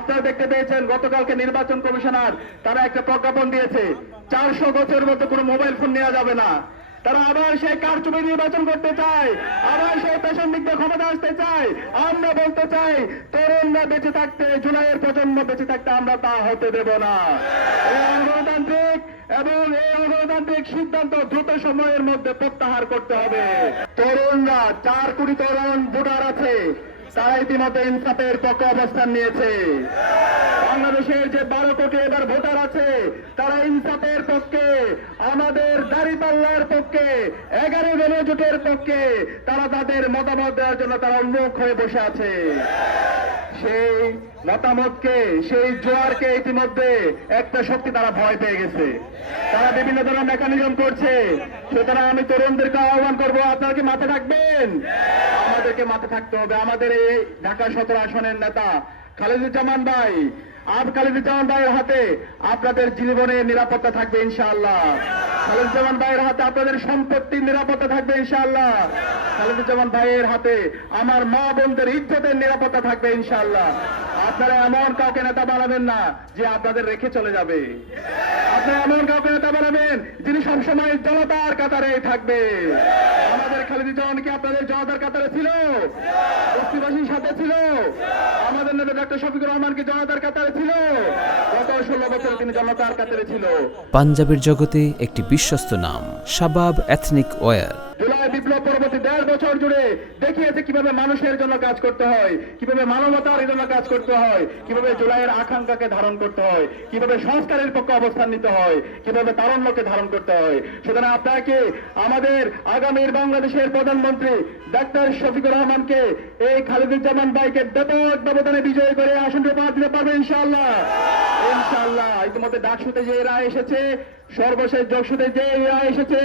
আপনারা দেখতে পেয়েছেন গতকালকে নির্বাচন কমিশনার তারা একটা প্রজ্ঞাপন দিয়েছে 400 গজের মধ্যে কোনো মোবাইল ফোন নেওয়া যাবে না। তারা আবার সেই কারচুপি নির্বাচন করতে চায়, আবার সেই পেছন দিক দিয়ে ক্ষমতা আসতে চায়। আমরা বলতে চাই তরুণরা বেঁচে থাকতে, জুলাইয়ের প্রজন্ম বেঁচে থাকতে আমরা তা হতে দেব না। এই অগণতান্ত্রিক এবং এই অগণতান্ত্রিক সিদ্ধান্ত দ্রুত সময়ের মধ্যে প্রত্যাহার করতে হবে। তরুণরা 4 কোটি তরুণ ভোটার আছে, তারা ইতিমধ্যে ইনসাফের পক্ষে অবস্থান নিয়েছে। বাংলাদেশের যে 12 কোটি এবার ভোটার আছে তারা ইনসাফের পক্ষে, আমাদের দাঁড়িপাল্লার পক্ষে, 11 দলীয় জোটের পক্ষে তারা তাদের মতামত দেওয়ার জন্য তারা উন্মুখ হয়ে বসে আছে। সেই মতামতকে, সেই জোয়ারকে ইতিমধ্যে একটা শক্তি তারা ভয় পেয়ে গেছে, তারা বিভিন্ন ধরনের মেকানিজম করছে। সুতরাং আমি তরুণদেরকে আহ্বান করবো, আপনারা কি মাঠে থাকবেন? আমাদেরকে মাঠে থাকতে হবে। আমাদের এই ঢাকা 17 আসনের নেতা খালেদুজ্জামান ভাই, খালেদুজ্জামান ভাইয়ের হাতে আপনাদের জীবনের নিরাপত্তা থাকবে ইনশাআল্লাহ। খালেদুজ্জামান ভাইয়ের হাতে আপনাদের সম্পত্তির নিরাপত্তা থাকবে ইনশাআল্লাহ। খালেদুজ্জামান ভাইয়ের হাতে আমার মা বোনদের ইজ্জতের নিরাপত্তা থাকবে ইনশাআল্লাহ। আপনারা এমন কাউকে নেতা বানাবেন না যে আপনাদের রেখে চলে যাবে। আপনারা এমন কাউকে নেতা বানাবেন যিনি সবসময় জনতার কাতারে থাকবে। আমাদের খালেদুজ্জামান কি আপনাদের জনতার কাতারে ছিল? বস্তিবাসীর সাথে ছিল? আমাদের নেতা ডক্টর শফিকুর রহমান কি জনতার কাতারে ছিল? গত 16 বছর তিনি জনতার কাতারে ছিল। পাঞ্জাবের জগতে একটি বিশ্বস্ত নাম, শাবাব এথনিক ওয়্যার। জুলাই বিপ্লব পরবর্তী 1.5 বছর জুড়ে দেখিয়েছে কিভাবে মানুষের জন্য কাজ করতে হয়, কিভাবে মানবতার জন্য কাজ করতে হয়, কিভাবে জুলাইয়ের আকাঙ্ক্ষাকে ধারণ করতে হয়, কিভাবে সংস্কারের পক্ষে অবস্থান নিতে হয়, কিভাবে তারুণ্যকে ধারণ করতে হয়। সুতরাং আপনাকে আমাদের আগামীর বাংলাদেশের প্রধানমন্ত্রী ডক্টর শফিকুর রহমানকে এই খালেদুজ্জামান ভাইকে ব্যাপক ব্যবধানে বিজয়ী করে আসন উপহার দিতে পারবে ইনশাআল্লাহ। ইনশাআল্লাহ ইতিমধ্যে ডাকসুতে যে রায় এসেছে, সর্বশেষ যোগসূত্রে যে রায় এসেছে,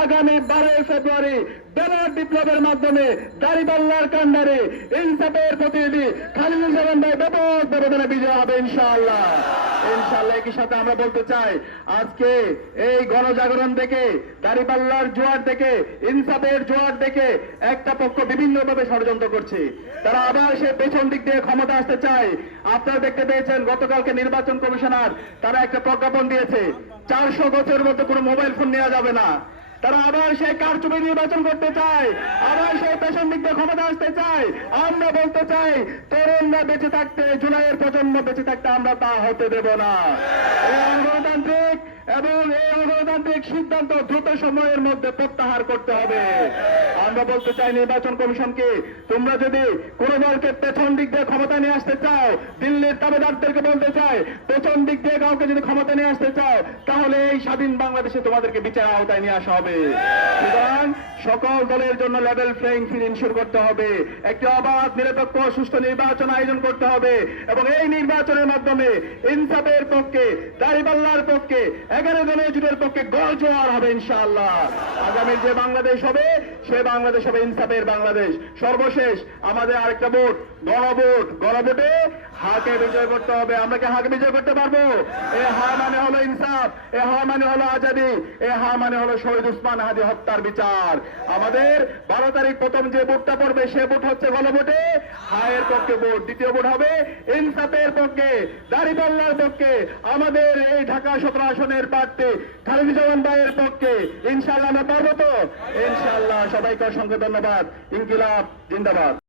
আগামী 12 ফেব্রুয়ারি ব্যালট বিপ্লবের মাধ্যমে দাঁড়িপাল্লার কান্ডারে ইনসাফের প্রতিনিধি খালেদুজ্জামান ভাই ব্যাপক ব্যবধানে বিজয় হবে ইনশাআল্লাহ। ইনশাআল্লাহ একই সাথে আমরা বলতে চাই, আজকে এই গণজাগরণ দেখে, দাঁড়িপাল্লার জোয়ার দেখে, ইনসাফের জোয়ার দেখে একটা পক্ষ বিভিন্নভাবে ষড়যন্ত্র করছে। তারা আবার সে পেছন দিক দিয়ে ক্ষমতা আসতে চায়। আপনারা দেখতে পেয়েছেন গতকালকে নির্বাচন কমিশনার তারা একটা প্রজ্ঞাপন দিয়েছে 400 গজের মধ্যে কোনো মোবাইল ফোন নেওয়া যাবে না। তারা আবার সেই কারচুপি নির্বাচন করতে চায়, আবার সেই পেছন দিক দিয়ে ক্ষমতা আসতে চায়। আমরা বলতে চাই তরুণরা বেঁচে থাকতে, জুলাইয়ের প্রজন্ম বেঁচে থাকতে আমরা তা হতে দেব না। এই অগণতান্ত্রিক এবং এই অগণতান্ত্রিক সিদ্ধান্ত দ্রুত সময়ের মধ্যে প্রত্যাহার করতে হবে। আমরা বলতে চাই নির্বাচন কমিশনকে, তোমরা যদি কোনো দলকে পেছন দিক দিয়ে ক্ষমতা নিয়ে আসতে চাও, দিল্লির তাবেদারদেরকে বলতে চাই, পেছন দিক দিয়ে কাউকে যদি ক্ষমতা নিয়ে আসতে চাও তাহলে এই স্বাধীন বাংলাদেশে তোমাদেরকে বিচার আওতায় নিয়ে আসা হবে। সুতরাং সকল দলের জন্য লেভেল প্লেইং ফিল্ড ইনশিওর করতে হবে, একটি অবাধ, নিরপেক্ষ, সুষ্ঠু নির্বাচন আয়োজন করতে হবে এবং এই নির্বাচনের মাধ্যমে ইনসাফের পক্ষে, দাঁড়িপাল্লার পক্ষে, 11 দলীয় জোটের পক্ষে গড় জোয়ার হবে ইনশাআল্লাহ। আগামী যে বাংলাদেশ হবে সে বাংলাদেশ হবে ইনসাফের বাংলাদেশ। সর্বশেষ আমাদের আরেকটা ভোট, গণভোট। গণভোটে হাকে বিজয় করতে হবে। আমরা কি হাকে বিজয় করতে পারবো? এ হা মানে হলো ইনসাফ, এ হা মানে হলো আজাদি, এ হা মানে হলো শহীদ উসমান হাদি হত্যার বিচার। আমাদের 12 তারিখ প্রথম যে ভোটটা পড়বে সে ভোট হচ্ছে গণভোটে হায়ের পক্ষে ভোট, দ্বিতীয় ভোট হবে ইনসাফের পক্ষে, দাঁড়িপাল্লার পক্ষে, আমাদের এই ঢাকা 17 আসনের প্রার্থী খালেদুজ্জামান ভাইয়ের পক্ষে। ইনশাআল্লাহ আমরা পারবো তো? ইনশাআল্লাহ। সবাইকে অসংখ্য ধন্যবাদ। ইনকিলাব জিন্দাবাদ।